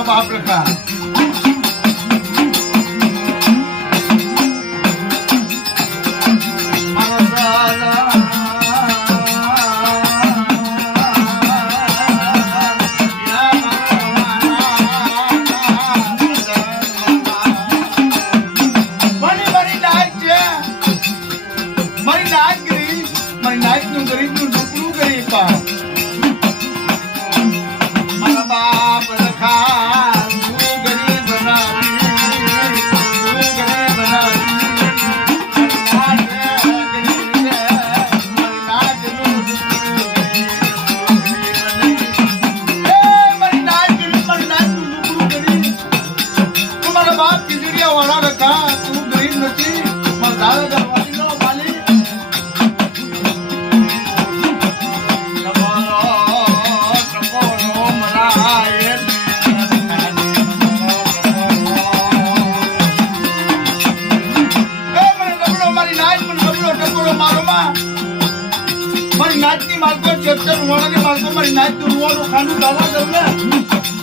of Africa. Chapter chapter રૂવાણાની માગો મારી નાખ તો રૂવાનું ખાનું દાવા દઉં ને.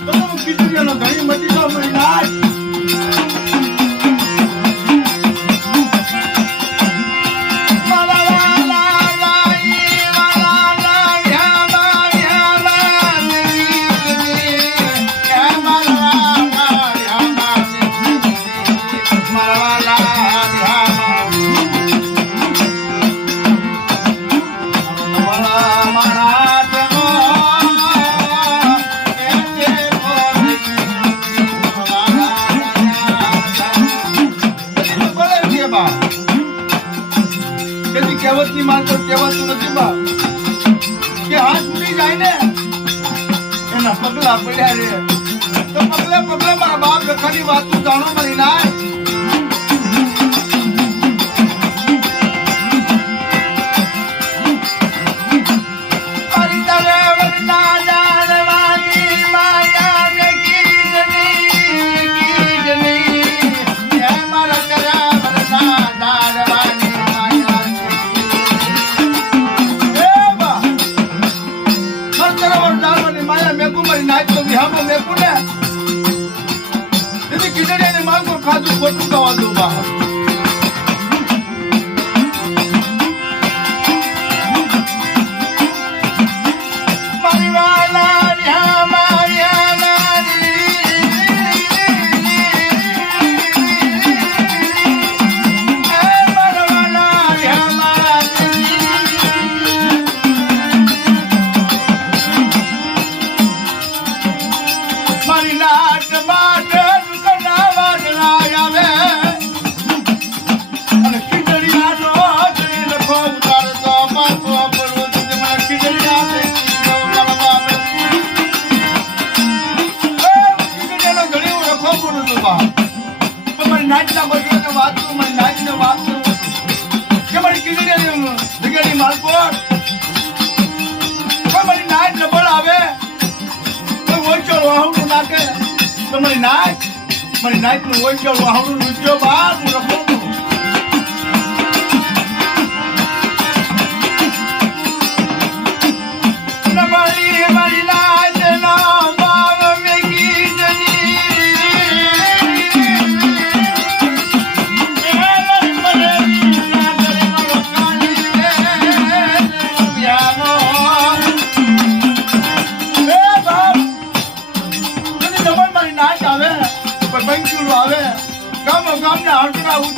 તો બીજું એનો, ઘણી મટી જાવ, મારી નાખ 对吧，都长了吗？我学说好像是学八的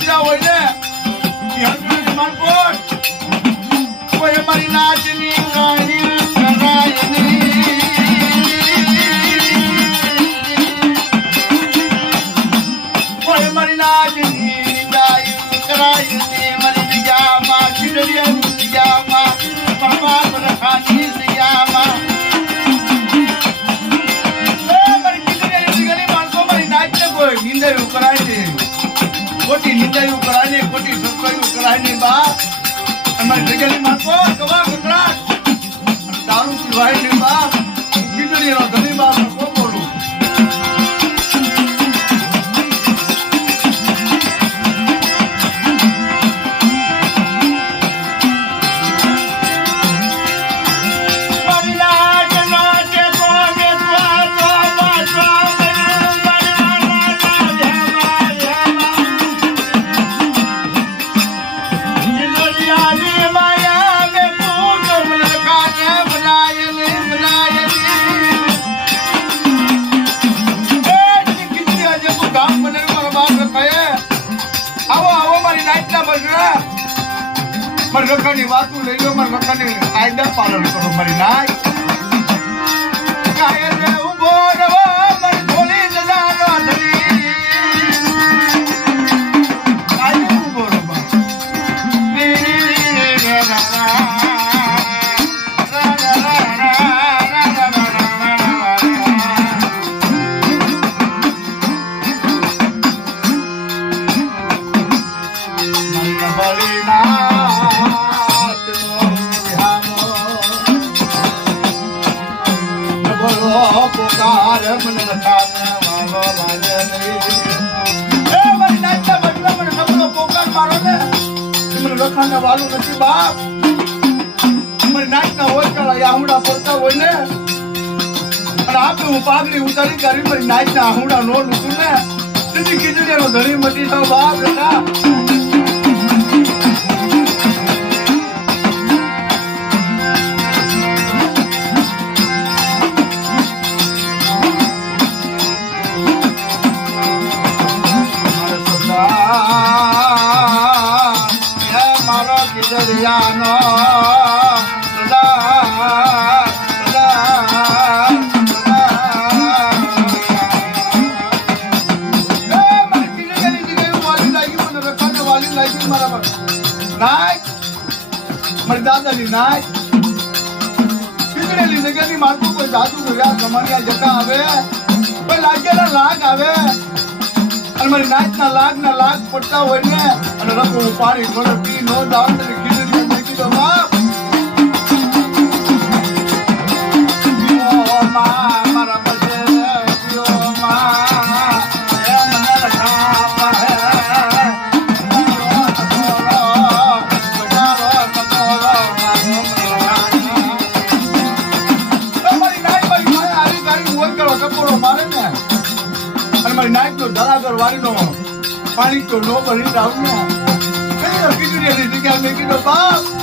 ઉતર્યા હોય ને નાચની ખોટી નિંદાયું કરાય ને ખોટી સત્કાયું કરાય ને બા અમારી જગ્યાની માણસો કવા કકડાટ દારૂ પીવાય ને બા ખીજડીયાનો ધણી બા વાલું નથી બાપ. મારી નાચના હોય કાળા આહુડા પડતા હોય ને. અને આપણે હું પાઘડી ઉતારી કરી મારી નાચના આહુડા નો લૂટું ને. તેથી ખીચડીનો ધણી મટી જાવ બાપ બેટા. નાય, મારી દાદાની નાય. ખીચડીની જગ્યાની માથું કોઈ જાદુ ગયા કમાનિયા જતા આવે. કોઈ લાગેલા લાગ આવે. અને મારી નાચના લાગ ના લાગ પડતા હોય ને અને રખું પાણી થોડું પી નો દાવ મારી નાઈટ નો ધરાગર વાળીનો પાણી તો નો ભરી રાવ ને કીધું ખીચડી જગ્યા મેં કીધું, બાપ